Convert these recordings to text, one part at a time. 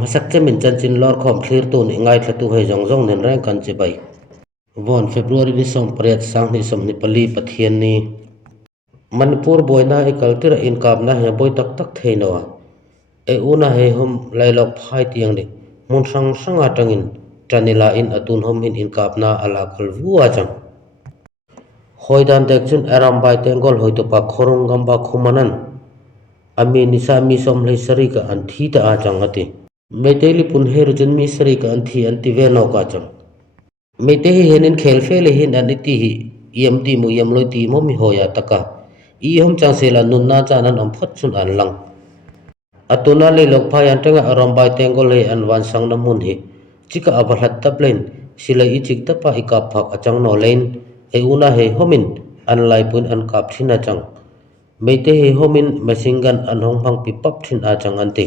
masak chemin chanchin lor khom thlir tu ni ngai thla tu hei zong zong nen reng kan che bai von February ni som priat sang ni som ni pali pathian ni Manipur boina e kaltira in kap na he boi tak tak theinowa e una he hom lailok phai tiang ni mun sang sanga tangin tanila in atun hom hin in kap na ala khalwua chang hoidan dek chun aram bai tengol hoito pa khorong gamba khumanan ami nisa mi som lei sari ka an thi ta a chang ati meteli pun heru chun mi sari ka an thi an ti ve no ka chang mete hi henin khel fe le hin an ti hi yam ti mu yam loi ti mo mi hoya taka i hom chang se la nun na cha nan om phot chun an lang atuna le lok phai an tanga aram bai tengol le an wan sang na mun hi chika abalat tablen sila i chik ta pa i kap phak achang no len e una he homin an lai pun an kap thina chang mete he homin machine gun an hong phang pi pap thin a chang an ti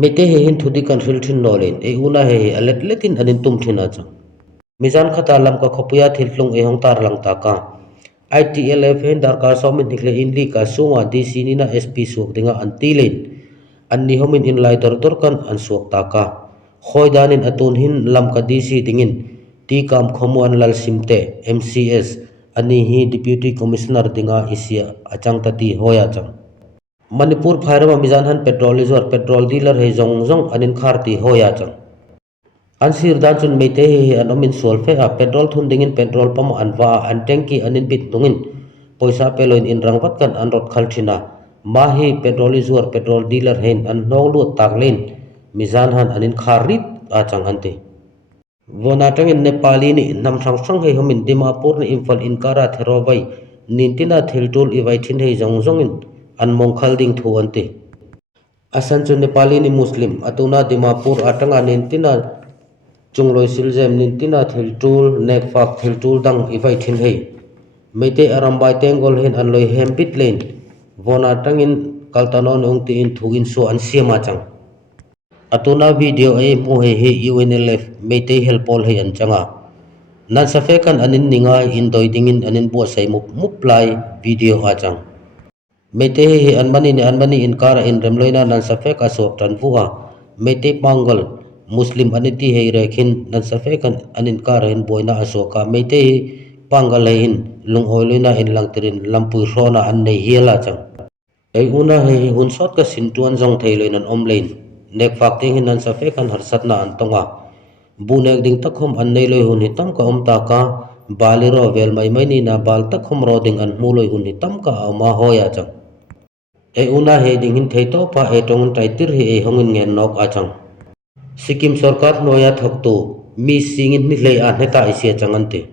mete he hin thudi kan ril thin no len e una he alet letin anin tum thin a chang mizan khata lam ka khopuya thiltlung e hong tar lang ta ka ITLF hen darkar somin nikle inli ka sunga DC ni na SP suak dinga an tilin anni homin in lai dor dor kan an suak ta ka khoidanin atun hin lam ka DC dingin ti kam khomu an lal simte MCS ani hi deputy commissioner dinga isia achang ta ti hoya chang Manipur phairama mizan han petrol dealer he zong zong anin khar ti hoya chang an sir dan chun mete he an omin sol fe a petrol thun dingin petrol pump an wa an tanki anin bit tungin poisa peloin in rangvat kan an rot khal thina ma hi petrol dealer hen an nong lu taklen mizan han anin kharit a chang ante wona tangin nepali ni nam sang sang he homin dimapur ni imphal inkara therovai nintina thiltul iwai thin he zong zongin an mongkhal ding thu ante asan chu nepali ni muslim atuna dimapur atanga nintina chungloi siljem nintina thiltul nekfak thiltul dang iwai thin hei mete arambai tengol hen an loi hembit len wona tangin kaltanon ongti in thu in so an siama chang atuna video e mu he UNLF mete helpol he an changa nan safe kan anin ninga in doi dingin anin bo sai mup lai video a chang mete he anmani in kara in remloina nan safe ka sok tan fuwa mete pangal muslim aniti he rekhin nan safe kan anin kara in boina asoka mete pangal hin lunghoilina in langtirin lampui rona an nei hiala chang ei una he hun sot ka sintuan jong theiloin an omlein nek fak ting hin nan safe kan harsat na an tonga bunek ding takhom an nei loi hun hi tam ka om ta ka baliro vel mai ni na bal takhom ro ding an mu loi hun hi tam ka ma hoya chang ei una he ding hin thei to pa e tong taitir hi e hongin ngen nok a chang Sikkim sarkar noya thoktu mi singin ni lei a heta isia changante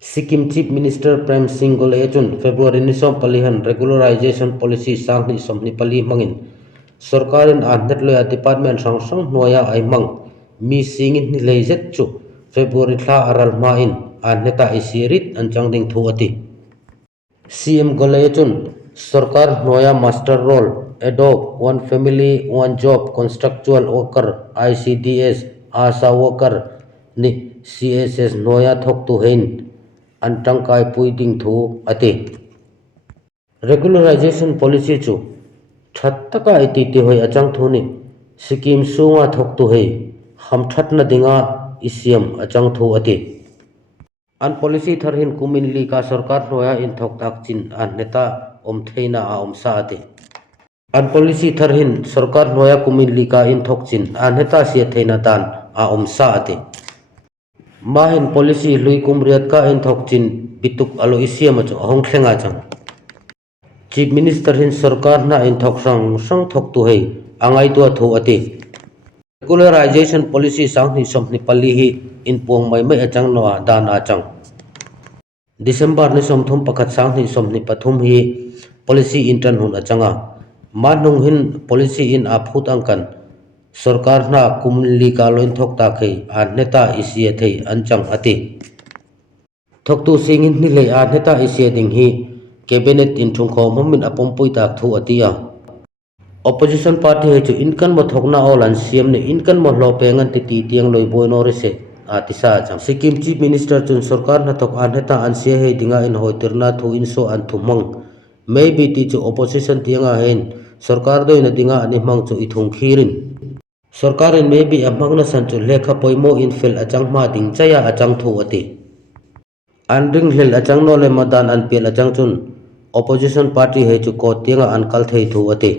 Sikkim Chief Minister Prem Singh Gole chun February ni som palihan regularization policy sang ni som ni pali mangin sarkarin adnet loya department sang sang noya ai mang mi singin ni lei zet chu February thla aral ma in adneta isirit an changding thu ati CM Gole chun sarkar noya master role adopt one family one job contractual worker ICDS ASA worker ni CSS noya thok tu hein antang kai puiding thu ate regularization policy chu thattaka iti ti hoi achang thu ni Sikkim sunga thok tu hei ham thatna dinga isiam achang thu ate an policy tharhin kumin li ka sarkar noya in thok tak chin an neta om theina a om sa ate an policy tharhin sarkar noya kumin li ka in thok chin an neta sia theina dan a om sa ate mahin policy lui kumriat ka in thok chin bituk alo isiam chu hong thlenga chang chief minister hin sarkar na in thok sang thok tu hei angai tu thu ate regularization policy sang ni som ni pali hi in pong mai achang no dan a chang December ni som thum pakhat sang ni som ni pathum hi policy intern hun achanga manung hin policy in a phut angkan sarkar na kumli ka loin thok ta khei an neta isia thei anchang ati thok tu singin ni le a neta isia ding hi cabinet in thung khom min apom pui tak thu atia opposition party he chu inkan mo thokna olan CM ne inkan mo lo pengan ti tiang loi boino rese atisa chang Sikkim chief minister chun sarkar na thok an neta an sia he dinga in hoitirna thu in so an thumang maybe ti chu opposition tianga hen sarkar doi na dinga ani mang chu ithung khirin सरकार इन में भी amang na sanchu lekha poimo infil achang ma ding chaya achang thu ati anring hlil achang no le madan an pel achang chun opposition party he chu ko tinga an kal thei thu ati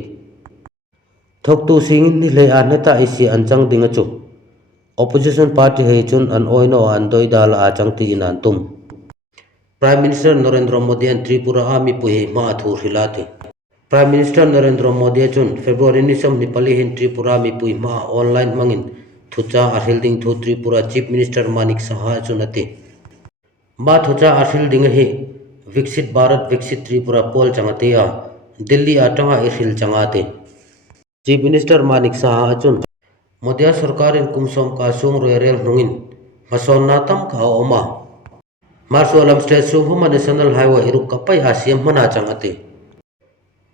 thok tu sing ni le an neta isi an chang ding chu opposition party he chun an oino an doi dal a chang ti in an tum Prime Minister Narendra Modi and Tripura Army puhi ma thu hilati Prime Minister Narendra Modi chun February ni som Nepali hin Tripura mi pui ma online mangin thucha arhilding thu Tripura Chief Minister Manik Saha chunati ma thucha arhilding hi Viksit Bharat Viksit Tripura pol changate ya Delhi atanga irhil changate Chief Minister Manik Saha chun Modi sarkar in kumsom ka sung royal hnungin mason natam ka oma Marsolam State Suhuma National Highway iruk kapai asiam mana changate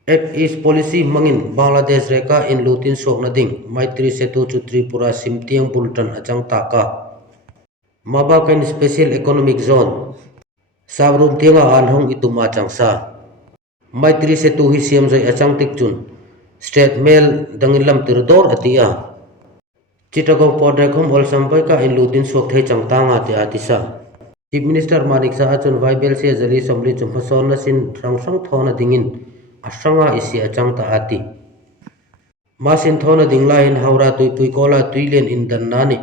Act East Policy Mangin Bangladesh Reka in Lutin Sok Nading Maitri Setu chu Tripura Simtiang Bultan Achang Taka Mabakan Special Economic Zone Sabrun Tianga Anhong Ituma Changsa Maitri Setu hi siam zai Achang Tikchun State Mail Dangilam Tirdor Atia Chittagong Podrekom Olsampai ka in Lutin Sok Thai Changtanga Te Atisa Chief Minister Manik Sahachun Vaibel se Zali Somli Chumpason Nasin Rangsang Thona Dingin Asanga isi achang ta ati masin thona dingla in haura tui kola tuilen in dannani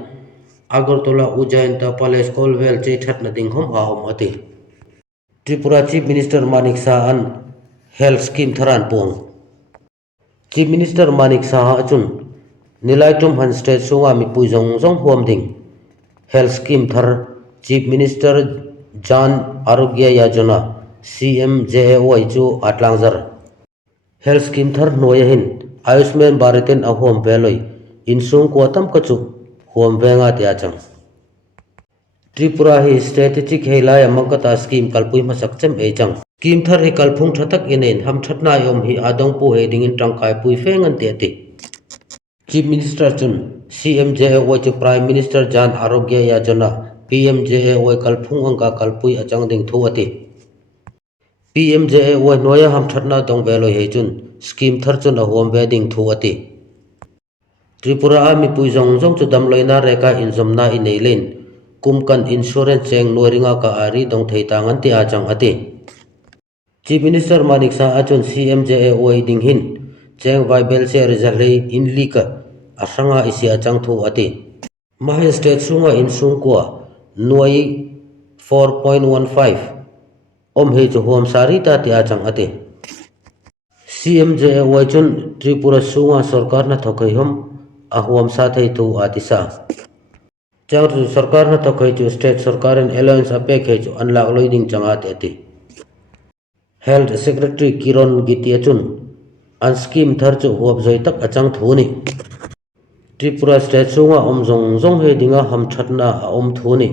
agartala ujjain ta palace kolvel cheithat na dinghom ahom ati Tripura Chief Minister Manik Saha an health scheme tharan pong Chief Minister Manik Saha achun nilaitum han state sunga mi puizong zong huam ding health scheme thar Chief Minister Jan Arogya Yojana CMJAY chu atlangzar health scheme thar noya hin Ayushman Bharatin ahom veloi insung ko tam kachu hom venga tia chang Tripura hi strategic helai amangkata scheme kalpui masak chem e chang scheme thar hi kalphung thatak inen ham thatna yom hi adong pu he ding in tangkai pui fengan te ti Chief Minister chun CMJAY chu Prime Minister Jan Arogya Yojana PMJAY kalphung angka kalpui achang ding thu ati PMJAY noya ham thatna dong veloi he chun scheme thar chun a hom wedding thu ati Tripura Army puizong zong chu damloina reka inzomna ineilen kumkan insurance cheng noiringa ka ari dong thei tangan ti achang ati Chief Minister Manik Saha achun CMJAY ding hin cheng Vaibel se rizalei inlika asanga isi achang thu ati Mahe state sunga insung kwa noi 4.15 he chu hom sari ta ti achang ati CMJAY chun Tripura sunga sarkar na thokai hom ahom sa thei thu atisa chang chu sarkar na thokai chu state sarkar in allowance apek he chu anlak loiding changa te ati Health Secretary Kiron Gitia chun an scheme thar chu huap zoi tak achang thu ni Tripura state sunga omzong zong he dinga ham thatna om thu ni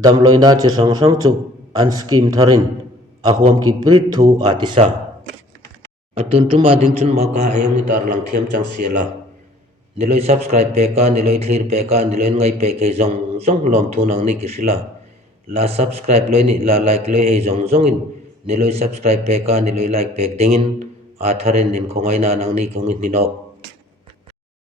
damloina chi sang sang chu an scheme tharin ahom ki prit thu atisa atun tuma ding chun maka ayang tar lang thiam chang siala niloi subscribe pe ka niloi thlir pe ka niloi ngai pe ke zong zong lom thu nang ni kisila la subscribe loi ni la like loi he zong zong in niloi subscribe pe ka niloi like pe dingin atharin nin khongai na nang ni khongin ni no